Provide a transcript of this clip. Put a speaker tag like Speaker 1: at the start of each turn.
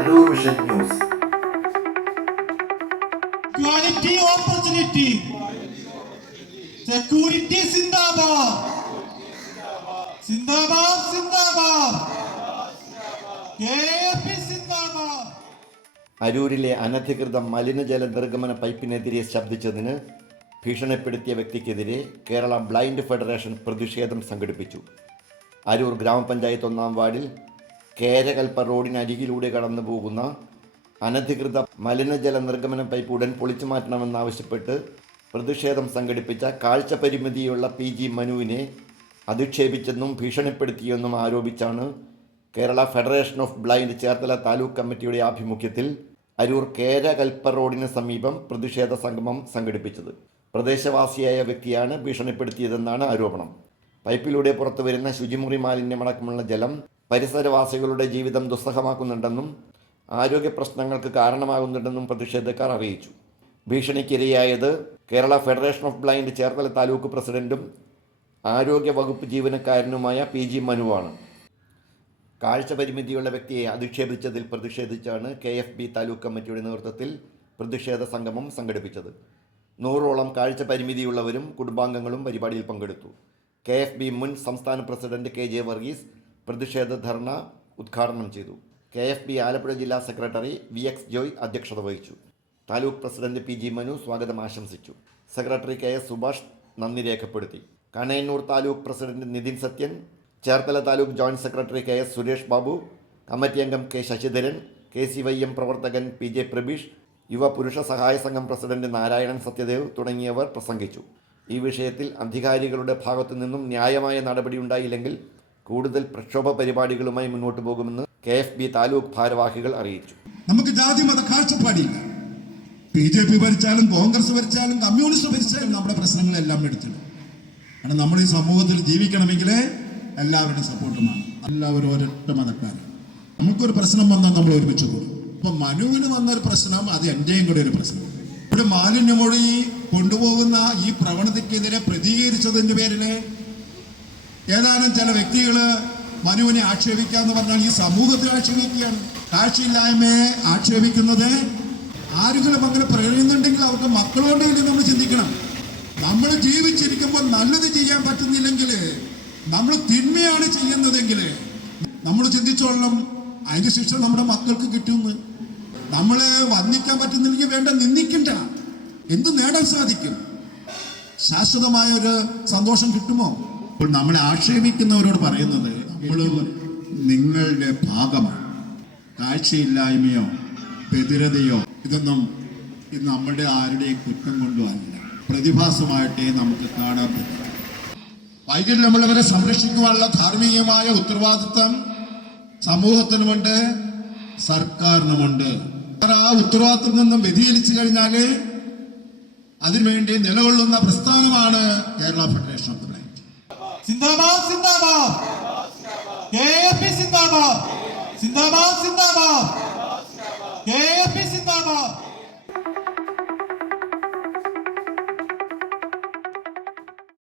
Speaker 1: Aroor vision news
Speaker 2: quality opportunity security സിന്ദാബാദ് സിന്ദാബാദ് സിന്ദാബാദ് K P സിന്ദാബാദ്
Speaker 3: അരൂരിലെ അനധികൃത മലിനജല നിർഗമന പൈപ്പിനെതിരെ ശബ്ദിച്ചതിന് ഭീഷണിപ്പെടുത്തിയ വ്യക്തിക്കെതിരെ കേരള ബ്ലൈൻഡ് ഫെഡറേഷൻ പ്രതിഷേധം സംഘടിപ്പിച്ചു. അരൂർ ഗ്രാമപഞ്ചായത്ത് ഒന്നാം വാർഡിൽ കേരകൽപ്പ റോഡിനരികിലൂടെ കടന്നു പോകുന്ന അനധികൃത മലിനജല നിർഗമന പൈപ്പ് ഉടൻ പൊളിച്ചു മാറ്റണമെന്നാവശ്യപ്പെട്ട് പ്രതിഷേധം സംഘടിപ്പിച്ച കാഴ്ച പരിമിതിയുള്ള പി ജി മനുവിനെ അധിക്ഷേപിച്ചെന്നും ഭീഷണിപ്പെടുത്തിയെന്നും ആരോപിച്ചാണ് Kerala federation of blind Cherthala taluk കമ്മിറ്റിയുടെ ആഭിമുഖ്യത്തിൽ അരൂർ കേരകൽപ്പ റോഡിന് സമീപം പ്രതിഷേധ സംഗമം സംഘടിപ്പിച്ചത്. പ്രദേശവാസിയായ വ്യക്തിയാണ് ഭീഷണിപ്പെടുത്തിയതെന്നാണ് ആരോപണം. പൈപ്പിലൂടെ പുറത്തു വരുന്ന ശുചിമുറി മാലിന്യമടക്കമുള്ള ജലം പരിസരവാസികളുടെ ജീവിതം ദുസ്സഹമാക്കുന്നുണ്ടെന്നും ആരോഗ്യ പ്രശ്നങ്ങൾക്ക് കാരണമാകുന്നുണ്ടെന്നും പ്രതിഷേധക്കാർ അറിയിച്ചു. ഭീഷണിക്കിരയായത് Kerala federation of blind Cherthala taluk പ്രസിഡന്റും ആരോഗ്യ വകുപ്പ് ജീവനക്കാരനുമായ പി ജി മനുവാണ്. കാഴ്ച പരിമിതിയുള്ള വ്യക്തിയെ അധിക്ഷേപിച്ചതിൽ പ്രതിഷേധിച്ചാണ് കെ എഫ് ബി താലൂക്ക് കമ്മിറ്റിയുടെ നേതൃത്വത്തിൽ പ്രതിഷേധ സംഗമം സംഘടിപ്പിച്ചത്. നൂറോളം കാഴ്ച പരിമിതിയുള്ളവരും കുടുംബാംഗങ്ങളും പരിപാടിയിൽ പങ്കെടുത്തു. കെ എഫ് ബി മുൻ സംസ്ഥാന പ്രസിഡന്റ് കെ ജെ വർഗീസ് പ്രതിഷേധ ധർണ ഉദ്ഘാടനം ചെയ്തു. കെ എഫ് ബി ആലപ്പുഴ ജില്ലാ സെക്രട്ടറി വി എക്സ് ജോയ് അധ്യക്ഷത വഹിച്ചു. Taluk president P G Manu സ്വാഗതം ആശംസിച്ചു. സെക്രട്ടറി കെ എസ് സുഭാഷ് നന്ദി രേഖപ്പെടുത്തി. Kanayannur taluk president Nithin Sathyan Cherthala taluk joint secretary K S Suresh Babu committee അംഗം K Sasidharan K C Y M പ്രവർത്തകൻ P J Prabeesh യുവ പുരുഷ സഹായ സംഘം പ്രസിഡന്റ് നാരായണൻ സത്യദേവ് തുടങ്ങിയവർ പ്രസംഗിച്ചു. ഈ വിഷയത്തിൽ അധികാരികളുടെ ഭാഗത്തു നിന്നും ന്യായമായ നടപടി ഉണ്ടായില്ലെങ്കിൽ കൂടുതൽ പ്രക്ഷോഭ പരിപാടികളുമായി മുന്നോട്ട് പോകുമെന്ന് കെ എഫ് ബി താലൂക്ക് ഭാരവാഹികൾ അറിയിച്ചു.
Speaker 4: നമുക്ക് ജാതി മത കാഴ്ചപ്പാടില്ല. ബി ജെ പി ഭരിച്ചാലും കോൺഗ്രസ് ഭരിച്ചാലും കമ്മ്യൂണിസ്റ്റ് ഭരിച്ചാലും നമ്മുടെ പ്രശ്നങ്ങളെല്ലാം എടുത്തിടും. കാരണം നമ്മൾ ഈ സമൂഹത്തിൽ ജീവിക്കണമെങ്കിൽ എല്ലാവരുടെ സപ്പോർട്ടുമാണ്. എല്ലാവരും ഒരൊറ്റ മതക്കാരൻ നമുക്കൊരു പ്രശ്നം വന്നാൽ നമ്മൾ ഒരുമിച്ച് പോകും അപ്പൊ മനുവിന് വന്നൊരു പ്രശ്നം അത് എന്റെയും കൂടെ ഒരു പ്രശ്നം. ഒരു മാലിന്യമൊഴി കൊണ്ടുപോകുന്ന ഈ പ്രവണതയ്ക്കെതിരെ പ്രതികരിച്ചതിന്റെ പേരിൽ ഏതാനും ചില വ്യക്തികൾ മനുവിനെ ആക്ഷേപിക്കുക എന്ന് പറഞ്ഞാൽ ഈ സമൂഹത്തെ ആക്ഷേപിക്കുകയാണ്. കാഴ്ചയില്ലായ്മയെ ആക്ഷേപിക്കുന്നത് ആരെങ്കിലും അങ്ങനെ പ്രകടിക്കുന്നുണ്ടെങ്കിൽ അവർക്ക് മക്കളോടെങ്കിലും നമ്മൾ ചിന്തിക്കണം. നമ്മൾ ജീവിച്ചിരിക്കുമ്പോൾ നല്ലത് ചെയ്യാൻ പറ്റുന്നില്ലെങ്കിൽ നമ്മൾ തിന്മയാണ് ചെയ്യുന്നതെങ്കിൽ നമ്മൾ ചിന്തിച്ചോളണം അതിന്റെ ശിക്ഷ നമ്മുടെ മക്കൾക്ക് കിട്ടുമെന്ന്. നമ്മളെ വന്ദിക്കാൻ പറ്റുന്നില്ലെങ്കിൽ വേണ്ട നിന്ദിക്കണ്ട. എന്ത് നേടാൻ സാധിക്കും? ശാശ്വതമായ ഒരു സന്തോഷം കിട്ടുമോ? അപ്പോൾ നമ്മൾ ആക്ഷേപിക്കുന്നവരോട് പറയുന്നത് നമ്മൾ നിങ്ങളുടെ ഭാഗമാണ്. കാഴ്ചയില്ലായ്മയോ ബധിരതയോ ഇതൊന്നും ഇത് നമ്മുടെ ആരുടെയും കുറ്റം കൊണ്ടോ അല്ല. പ്രതിഭാസമായിട്ടേ നമുക്ക് കാണാൻ പറ്റും. വൈകല്യമുള്ളവരെ സംരക്ഷിക്കുവാനുള്ള ധാർമ്മികമായ ഉത്തരവാദിത്തം സമൂഹത്തിനുമുണ്ട് സർക്കാരിനുമുണ്ട്. ആ ഉത്തരവാദിത്തത്തിൽ നിന്നും വ്യതിചലിച്ചു കഴിഞ്ഞാൽ അതിനുവേണ്ടി നിലകൊള്ളുന്ന പ്രസ്ഥാനമാണ് കേരള ഫെഡറേഷൻ ഓഫ്
Speaker 2: സിന്ദാബാദ് സിന്ദാബാദ്. കെ എഫ് സിന്ദാബാദ്. സിന്ദാബാദ് സിന്ദാബാദ്. കെ എഫ് സിന്ദാബാദ്.